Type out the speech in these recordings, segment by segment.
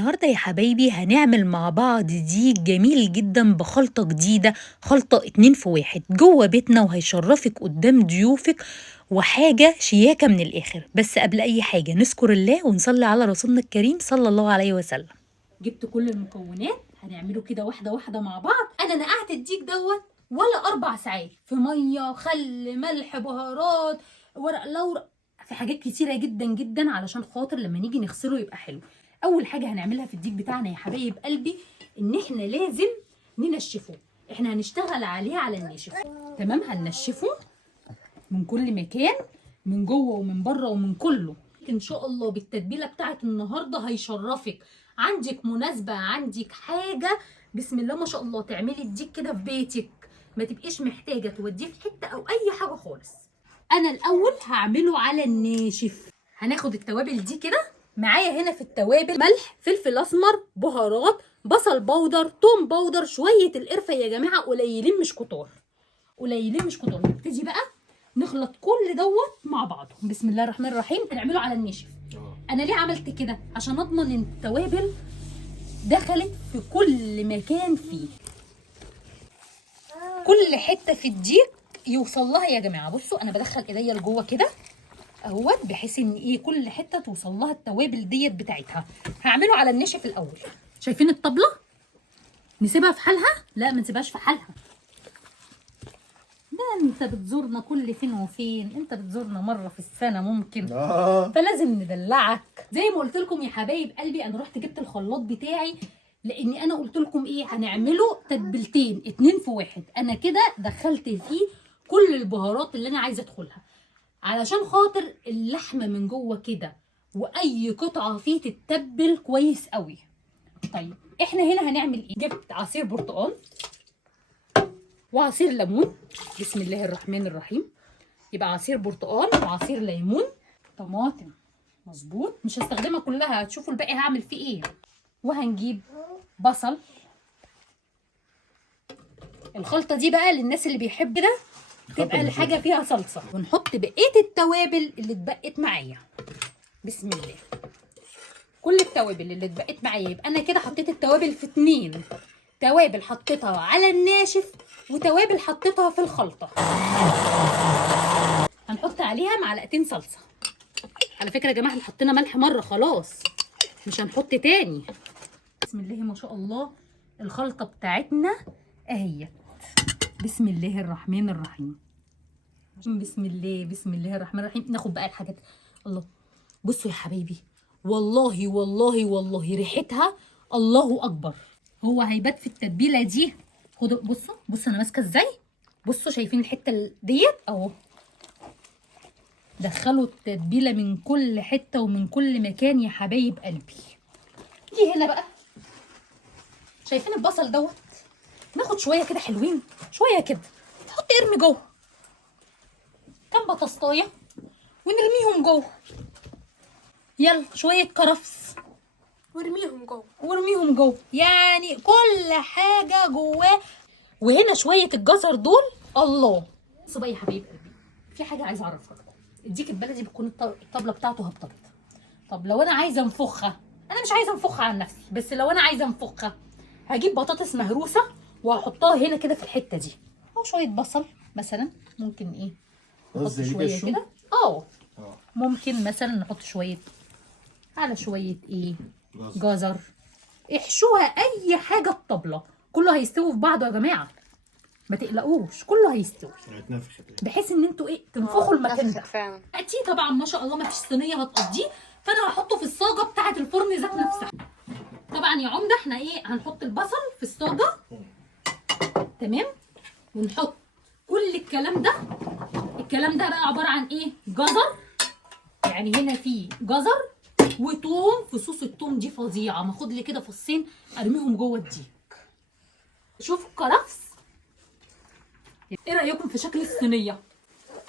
النهاردة يا حبايبي هنعمل مع بعض ديك جميل جدا بخلطة جديدة. خلطة 2 في 1 جوه بيتنا وهيشرفك قدام ضيوفك وحاجة شياكة من الآخر. بس قبل أي حاجة نذكر الله ونصلي على رسولنا الكريم صلى الله عليه وسلم. جبت كل المكونات، هنعمله كده واحدة واحدة مع بعض. أنا نقعت الديك دوت ولا 4 ساعات في مية، خل، ملح، بهارات، ورق لورا، في حاجات كتيرة جدا جدا علشان خاطر لما نيجي نغسله يبقى حلو. اول حاجه هنعملها في الديك بتاعنا يا حبايب قلبي ان احنا لازم ننشفه. احنا هنشتغل عليه على الناشف. تمام، هننشفه من كل مكان، من جوه ومن بره ومن كله. ان شاء الله بالتتبيله بتاعت النهارده هيشرفك. عندك مناسبه، عندك حاجه، بسم الله ما شاء الله، تعملي الديك كده في بيتك، ما تبقيش محتاجه توديه في حته او اي حاجه خالص. انا الاول هعمله على الناشف. هناخد التوابل دي كده معايا. هنا في التوابل ملح، فلفل اسمر، بهارات، بصل بودر، توم بودر، شويه القرفه يا جماعه قليلين مش كتار، قليلين مش كتار. نبتدي بقى نخلط كل دوت مع بعضه. بسم الله الرحمن الرحيم. هنعمله على الناشف. انا ليه عملت كده؟ عشان اضمن ان التوابل دخلت في كل مكان فيه، كل حته في الديك يوصل لها يا جماعه. بصوا انا بدخل ايديا لجوه كده اهوت، بحيث ان ايه كل حته توصل لها التوابل ديت بتاعتها. هعمله على الناشف الاول. شايفين الطبله؟ نسيبها في حالها؟ لا، ما نسيبهاش في حالها. ده انت بتزورنا كل فين وفين، انت بتزورنا مره في السنه ممكن، فلازم ندلعك. زي ما قلت لكم يا حبايب قلبي، انا رحت جبت الخلاط بتاعي، لاني انا قلت لكم ايه، هنعمله تتبيلتين 2 في 1. انا كده دخلت فيه كل البهارات اللي انا عايزه ادخلها، علشان خاطر اللحمه من جوه كده واي قطعه فيه تتبل كويس قوي. طيب احنا هنا هنعمل ايه؟ جبت عصير برتقال وعصير ليمون. بسم الله الرحمن الرحيم. يبقى عصير برتقال وعصير ليمون، طماطم، مظبوط. مش هستخدمها كلها، هتشوفوا الباقي هعمل فيه ايه. وهنجيب بصل. الخلطه دي بقى للناس اللي بيحب ده تبقى الحاجه فيها صلصه. ونحط بقيه التوابل اللي اتبقت معايا. بسم الله. كل التوابل اللي اتبقت معايا، يبقى انا كده حطيت التوابل في 2 توابل حطيتها على الناشف، وتوابل حطيتها في الخلطه. هنحط عليها 2 معلقة صلصه. على فكره يا جماعه احنا حطينا ملح مره خلاص، مش هنحط تاني. بسم الله ما شاء الله. الخلطه بتاعتنا اهيت. بسم الله الرحمن الرحيم. بسم الله، بسم الله الرحمن الرحيم. ناخد بقى الحاجات. الله، بصوا يا حبايبي، والله والله والله ريحتها الله اكبر. هو هيبات في التتبيله دي. خدوا بصوا، بصوا انا ماسكه ازاي. بصوا شايفين الحته ديت اهو. دخلوا التتبيله من كل حته ومن كل مكان يا حبايب قلبي. دي هنا بقى شايفين البصل دوت، ناخد شويه كده حلوين، شويه كده نحط ارمي جوه كام بطاطايه ونرميهم جوه. يلا شويه كرفس وارميهم جوه، يعني كل حاجه جواه. وهنا شويه الجزر دول. الله. بصوا بقى يا حبايب قلبي، في حاجه عايزه اعرفها لكم. الديك البلدي بتكون الطبله بتاعته هبطت. طب لو انا عايزه انفخها، انا مش عايزه انفخها عن نفسي، بس لو انا عايزه انفخها هجيب بطاطس مهروسه وهحطها هنا كده في الحته دي، او شويه بصل مثلا. ممكن ايه نحط شويه كده. ممكن مثلا نحط شويه على شويه ايه، جزر. احشوها اي حاجه الطبله، كله هيستوي في بعضه يا جماعه، ما تقلقوش، كله هيستوي، بحيث ان انتوا ايه تنفخوا المكان ده. دلوقتي طبعا ما شاء الله ما فيش صينيه هتقضيه، فانا هحطه في الصاجه بتاعه الفرن ذات نفسها. طبعا يا عمده احنا ايه هنحط البصل في الصاجه، تمام، ونحط كل الكلام ده. الكلام ده بقى عباره عن ايه؟ جزر، يعني هنا في جزر وتوم. في صوص التوم دي فظيعه. ماخد لي كده فصين ارميهم جوه الديك. شوفوا الكرفس. ايه رايكم في شكل الصينيه؟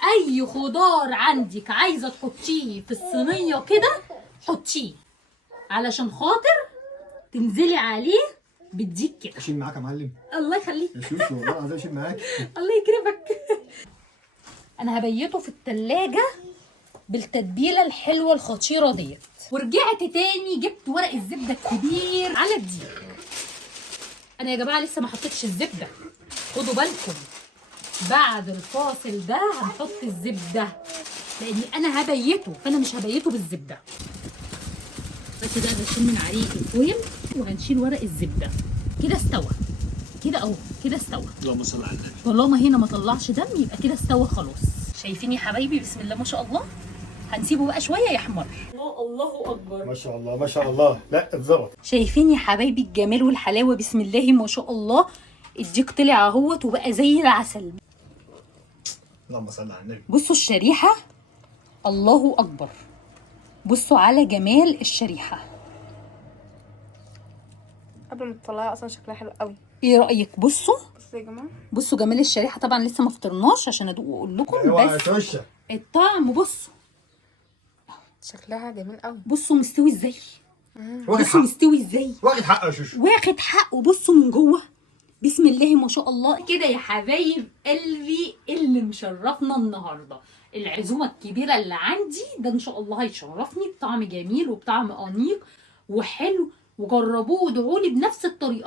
اي خضار عندك عايزه تحطيه في الصينيه كده حطيه، علشان خاطر تنزلي عليه بالديك كده. اشيل معاك يا معلم. الله يخليك يا شوشو والله العظيم اشيل معاك. الله يكرمك. انا هبيته في التلاجة بالتتبيله الحلوه الخطيره ديت. ورجعت تاني جبت ورق الزبده الكبير على الدقيق. انا يا جماعه لسه ما حطيتش الزبده، خدوا بالكم. بعد الفاصل ده هنحط الزبده لاني انا هبيته، فانا مش هبيته بالزبده. بس ده بشيل من عليه الفويل وهنشيل ورق الزبده. كده استوى، كده اهو، كده استوى. اللهم صل على النبي. طالما هنا ما طلعش دم يبقى كده استوى خلاص. شايفين يا حبايبي؟ بسم الله ما شاء الله. هنسيبه بقى شويه يحمر. الله اكبر، ما شاء الله ما شاء الله. لا اتظبط. شايفين يا حبايبي الجمال والحلاوه؟ بسم الله ما شاء الله. الديك طلع اهوت وبقى زي العسل. اللهم صل على النبي. بصوا الشريحه، الله اكبر. بصوا على جمال الشريحه. قبل ما تطلعيها اصلا شكلها حلو قوي. ايه رايك؟ بصوا بصوا يا جماعه، بصوا جمال الشريحه. طبعا لسه ما فطرناش عشان ادوق واقول لكم، بس الطعم بصوا شكلها جميل قوي. بصوا مستوي ازاي، واخد بصوا حقه، مستوي ازاي، واخد حقه يا شوشو، واخد حقه. بصوا من جوه، بسم الله ما شاء الله. كده يا حبايب قلبي اللي مشرفنا النهارده، العزومه الكبيره اللي عندي ده ان شاء الله هيشرفني بطعم جميل وبطعم انيق وحلو. وجربوه وادعوا لي بنفس الطريقه.